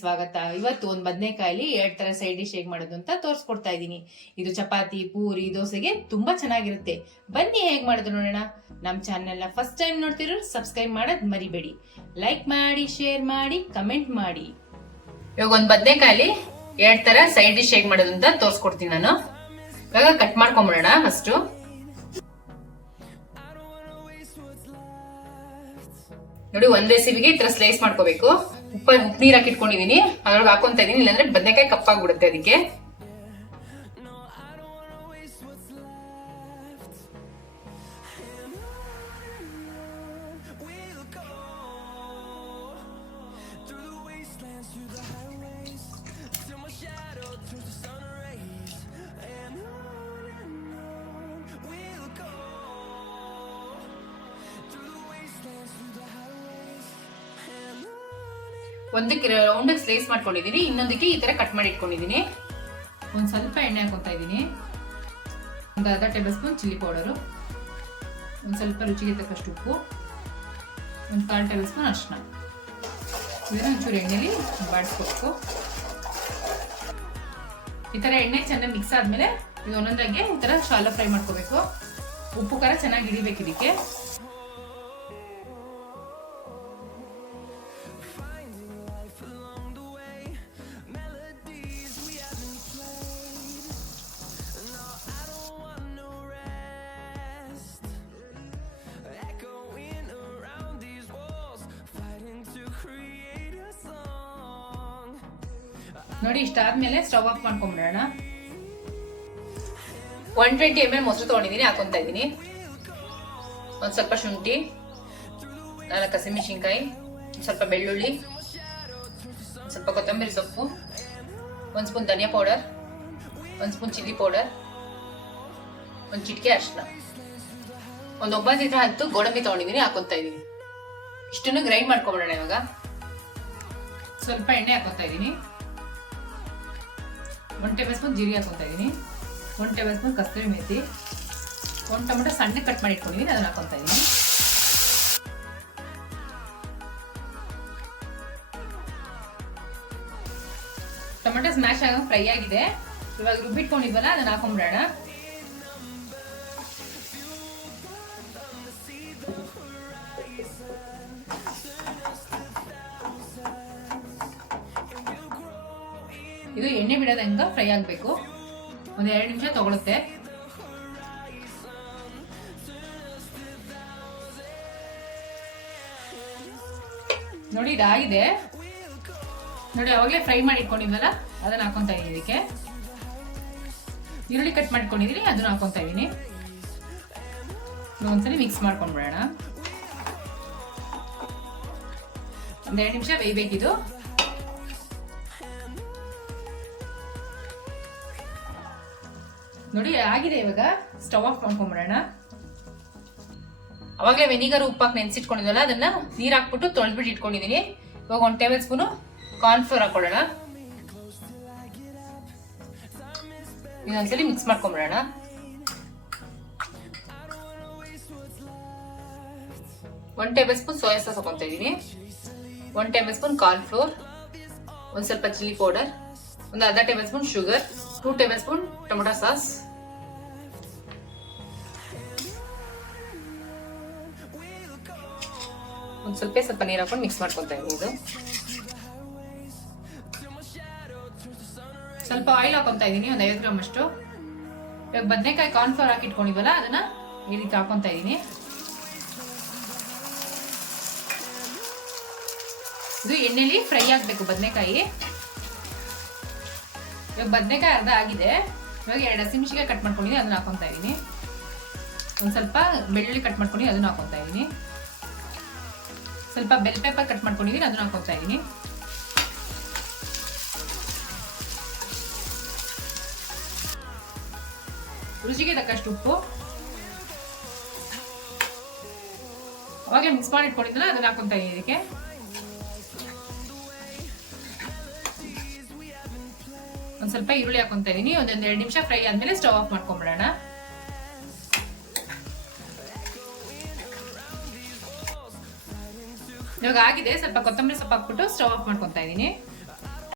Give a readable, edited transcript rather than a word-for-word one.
ಸ್ವಾಗತ. ಇವತ್ತು ಒಂದು ಬದನೆಕಾಯಲ್ಲಿ 2 ತರ ಸೈಡ್ ಡಿಶ್ ಹೇಗೆ ಮಾಡೋದು ಅಂತ ತೋರಿಸ್ಕೊಡ್ತಾ ಇದ್ದೀನಿ. ಇದು ಚಪಾತಿ, ಪೂರಿ, ದೋಸೆಗೆ ತುಂಬಾ ಚೆನ್ನಾಗಿರುತ್ತೆ. ಬನ್ನಿ ಹೇಗೆ ಮಾಡೋದು ನೋಡೋಣ. ನಮ್ಮ ಚಾನೆಲ್ನ ಫಸ್ಟ್ ಟೈಮ್ ನೋಡ್ತಿರೋ ಸಬ್ಸ್ಕ್ರೈಬ್ ಮಾಡೋದು ಮರಿಬೇಡಿ. ಲೈಕ್ ಮಾಡಿ, ಶೇರ್ ಮಾಡಿ, ಕಮೆಂಟ್ ಮಾಡಿ. ಇವಾಗ ಒಂದು ಬದನೆಕಾಯಲ್ಲಿ 2 ತರ ಸೈಡ್ ಡಿಶ್ ಹೇಗೆ ಮಾಡೋದು ಅಂತ ತೋರಿಸ್ಕೊಡ್ತೀನಿ ನಾನು. ಇವಾಗ ಕಟ್ ಮಾಡ್ಕೊಂಬಿಡೋಣ. ಫಸ್ಟ್ ನೋಡಿ, ಒಂದ್ ರೆಸಿಪಿಗೆ ಈ ತರ ಸ್ಲೈಸ್ ಮಾಡ್ಕೋಬೇಕು. ಉಪ್ಪು ನೀರ್ ಹಾಕಿ ಇಟ್ಕೊಂಡಿದೀನಿ, ಅದ್ರೊಳಗೆ ಹಾಕೊಂತ ಇದೀನಿ, ಇಲ್ಲಾಂದ್ರೆ ಬದನೆಕಾಯಿ ಕಪ್ಪಾಗ್ಬಿಡುತ್ತೆ. ಅದಕ್ಕೆ ಒಂದಕ್ಕೆ ರೌಂಡ್ ಸ್ಲೈಸ್ ಮಾಡ್ಕೊಂಡಿದೀನಿ, ಇನ್ನೊಂದಕ್ಕೆ ಈ ತರ ಕಟ್ ಮಾಡಿ ಇಟ್ಕೊಂಡಿದೀನಿ. ಒಂದ್ ಸ್ವಲ್ಪ ಎಣ್ಣೆ ಹಾಕೋತಾ ಇದೀನಿ. ಒಂದು ಅರ್ಧ ಟೇಬಲ್ ಸ್ಪೂನ್ ಚಿಲ್ಲಿ ಪೌಡರು, ಒಂದ್ ಸ್ವಲ್ಪ ರುಚಿಗೆ ತಕ್ಕಷ್ಟು ಉಪ್ಪು, ಒಂದು 1/4 ಟೇಬಲ್ ಸ್ಪೂನ್ ಅರಿಶಿನ. ಇದನ್ನ ಒಂಚೂರು ಎಣ್ಣೆಲಿ ಬಾಡಿಸ್ಕೊಬೇಕು. ಈ ತರ ಎಣ್ಣೆ ಚೆನ್ನಾಗಿ ಮಿಕ್ಸ್ ಆದ್ಮೇಲೆ ಇದು ಒಂದೊಂದಾಗೆ ಈ ತರ ಶಾಲೋ ಫ್ರೈ ಮಾಡ್ಕೋಬೇಕು. ಉಪ್ಪು ಖಾರ ಚೆನ್ನಾಗಿ ಹಿಡಿಬೇಕು ಇದಕ್ಕೆ. ನೋಡಿ, ಇಷ್ಟಾದ್ಮೇಲೆ ಸ್ಟವ್ ಆಫ್ ಮಾಡ್ಕೊಂಡ್ಬಿಡೋಣ. 120 ml ಮೊಸರು ತಗೊಂಡಿದ್ದೀನಿ, ಹಾಕೊಂತ ಇದ್ದೀನಿ. ಒಂದ್ ಸ್ವಲ್ಪ ಶುಂಠಿ, 4 ಹಸಿಮೆಣಸಿನ್ಕಾಯಿ, ಸ್ವಲ್ಪ ಬೆಳ್ಳುಳ್ಳಿ, ಸ್ವಲ್ಪ ಕೊತ್ತಂಬರಿ ಸೊಪ್ಪು, 1 ಸ್ಪೂನ್ ಧನಿಯಾ ಪೌಡರ್, 1 ಸ್ಪೂನ್ ಚಿಲ್ಲಿ ಪೌಡರ್, 1 ಚಿಟಿಕೆ ಅರಿಶಿನ, ಒಂದು 9 ಗೋಡಂಬಿ ತಗೊಂಡಿದ್ದೀನಿ, ಹಾಕೊಂತ ಇದ್ದೀನಿ. ಇಷ್ಟನ್ನು ಗ್ರೈಂಡ್ ಮಾಡ್ಕೊಂಡ್ಬಿಡೋಣ. ಇವಾಗ ಸ್ವಲ್ಪ ಎಣ್ಣೆ ಹಾಕೊಂತ ಇದ್ದೀನಿ. 1 ಟೇಬಲ್ ಸ್ಪೂನ್ ಜೀರಿಗೆ ಹಾಕೊಂತ ಇದ್ದೀನಿ, 1 ಟೇಬಲ್ ಸ್ಪೂನ್ ಕಸ್ತೂರಿ ಮೇಥಿ, 1 ಟೊಮೆಟೊ ಸಣ್ಣ ಕಟ್ ಮಾಡಿ ಇಟ್ಕೊಂಡಿದ್ದೀನಿ, ಅದನ್ನ ಹಾಕೊಂತ ಇದ್ದೀನಿ. ಟೊಮೆಟೊ ಸ್ಮ್ಯಾಶ್ ಆಗ ಫ್ರೈ ಆಗಿದೆ. ಇವಾಗ ರುಬ್ಬಿಟ್ಕೊಂಡಿದ್ವಲ್ಲ, ಅದನ್ನ ಹಾಕೊಂಡ್ಬಿಡೋಣ. ಇದು ಎಣ್ಣೆ ಬಿಡೋದಂಗ ಫ್ರೈ ಆಗಬೇಕು. ಒಂದು 2 ನಿಮಿಷ ತಗೊಳುತ್ತೆ. ನೋಡಿ, ಇದಾಗಿದೆ. ನೋಡಿ, ಅವಾಗಲೇ ಫ್ರೈ ಮಾಡಿ ಇಟ್ಕೊಂಡಿದ್ವಲ್ಲ, ಅದನ್ನ ಹಾಕೊಂತ ಇದೀನಿ. ಇದಕ್ಕೆ ಈರುಳ್ಳಿ ಕಟ್ ಮಾಡ್ಕೊಂಡಿದೀನಿ, ಅದನ್ನ ಹಾಕೊಂತ ಇದೀನಿ. ಒಂದ್ಸಲಿ ಮಿಕ್ಸ್ ಮಾಡ್ಕೊಂಡ್ಬಿಡೋಣ. ಒಂದು 2 ನಿಮಿಷ ಬೇಯಬೇಕಿದು. ನೋಡಿ, ಆಗಿದೆ. ಇವಾಗ ಸ್ಟವ್ ಆಫ್ ಮಾಡ್ಕೊಂಡ್ಬಿಡೋಣ. ಅವಾಗಲೇ ವೆನಿಗರ್ ಉಪ್ಪಾಕಿ ನೆನ್ಸಿಟ್ಕೊಂಡಿದ್ವಲ್ಲ, ಅದನ್ನ ನೀರ್ ಹಾಕ್ಬಿಟ್ಟು ತೊಳೆದ್ಬಿಟ್ಟು ಇಟ್ಕೊಂಡಿದೀನಿ. ಇವಾಗ 1 ಟೇಬಲ್ ಸ್ಪೂನು ಕಾರ್ನ್ ಫ್ಲೋರ್ ಹಾಕೊಳ್ಳೋಣ. ಇದೊಂದ್ಸಲಿ ಮಿಕ್ಸ್ ಮಾಡ್ಕೊಂಡ್ಬಿಡೋಣ. ಒಂದು ಟೇಬಲ್ ಸ್ಪೂನ್ ಸೋಯಾ ಸಾಸ್ ಹಾಕೊಂತ ಇದೀನಿ, 1 ಟೇಬಲ್ ಸ್ಪೂನ್ ಕಾರ್ನ್ ಫ್ಲೋರ್, ಒಂದ್ ಸ್ವಲ್ಪ ಚಿಲ್ಲಿ ಪೌಡರ್, ಒಂದು ಅರ್ಧ table spoon sugar, 2 table spoon tomato sauce, ಒಂದ್ ಸ್ವಲ್ಪ ನೀರ್ ಹಾಕೊಂಡು ಮಿಕ್ಸ್ ಮಾಡ್ಕೊಂತ ಇದೀನಿ. ಇದು ಸ್ವಲ್ಪ ಆಯಿಲ್ ಹಾಕೊಂತ ಇದೀನಿ, ಒಂದು 50 ಗ್ರಾಮ್ ಅಷ್ಟು. ಇವಾಗ ಬದನೆಕಾಯಿ ಕಾರ್ನ್ ಫ್ಲೋರ್ ಹಾಕಿ ಇಟ್ಕೊಂಡಿದ್ವಲ್ಲ, ಅದನ್ನ ಈ ರೀತಿ ಹಾಕೊಂತ ಇದೀನಿ. ಇದು ಎಣ್ಣೆಲಿ ಫ್ರೈ ಆಗ್ಬೇಕು ಬದನೆಕಾಯಿ. ಇವಾಗ ಬದನೆಕಾಯಿ ಅರ್ಧ ಆಗಿದೆ. ಇವಾಗ 2 ಹಸಿಮೆಣಸಿನ್ಕಾಯಿ ಕಟ್ ಮಾಡ್ಕೊಂಡಿದ್ದೀನಿ, ಅದನ್ನ ಹಾಕೊಂತ ಇದೀನಿ. ಒಂದ್ ಸ್ವಲ್ಪ ಬೆಳ್ಳುಳ್ಳಿ ಕಟ್ ಮಾಡ್ಕೊಂಡು ಅದನ್ನ ಹಾಕೊಂತ ಇದೀನಿ. ಸ್ವಲ್ಪ ಬೆಲ್ ಪೆಪ್ಪರ್ ಕಟ್ ಮಾಡ್ಕೊಂಡಿದ್ದೀನಿ, ಅದನ್ನ ಹಾಕೊಂತ ಇದೀನಿ. ರುಚಿಗೆ ತಕ್ಕಷ್ಟು ಉಪ್ಪು. ಅವಾಗಲೇ ಮಿಕ್ಸ್ ಮಾಡಿ ಇಟ್ಕೊಂಡಿದ್ದಲ್ಲ, ಅದನ್ನ ಹಾಕೊಂತ ಇದೀನಿ ಇದಕ್ಕೆ. ಒಂದ್ ಸ್ವಲ್ಪ ಈರುಳ್ಳಿ ಹಾಕೊಂತ ಇದೀನಿ. ಒಂದ್ 2 ನಿಮಿಷ ಫ್ರೈ ಆದ್ಮೇಲೆ ಸ್ಟವ್ ಆಫ್ ಮಾಡ್ಕೊಂಡ್ಬಿಡೋಣ. ಇವಾಗ ಆಗಿದೆ. ಸ್ವಲ್ಪ ಕೊತ್ತಂಬರಿ ಸೊಪ್ಪು ಹಾಕ್ಬಿಟ್ಟು ಸ್ಟವ್ ಆಫ್ ಮಾಡ್ಕೊತಾ ಇದೀನಿ.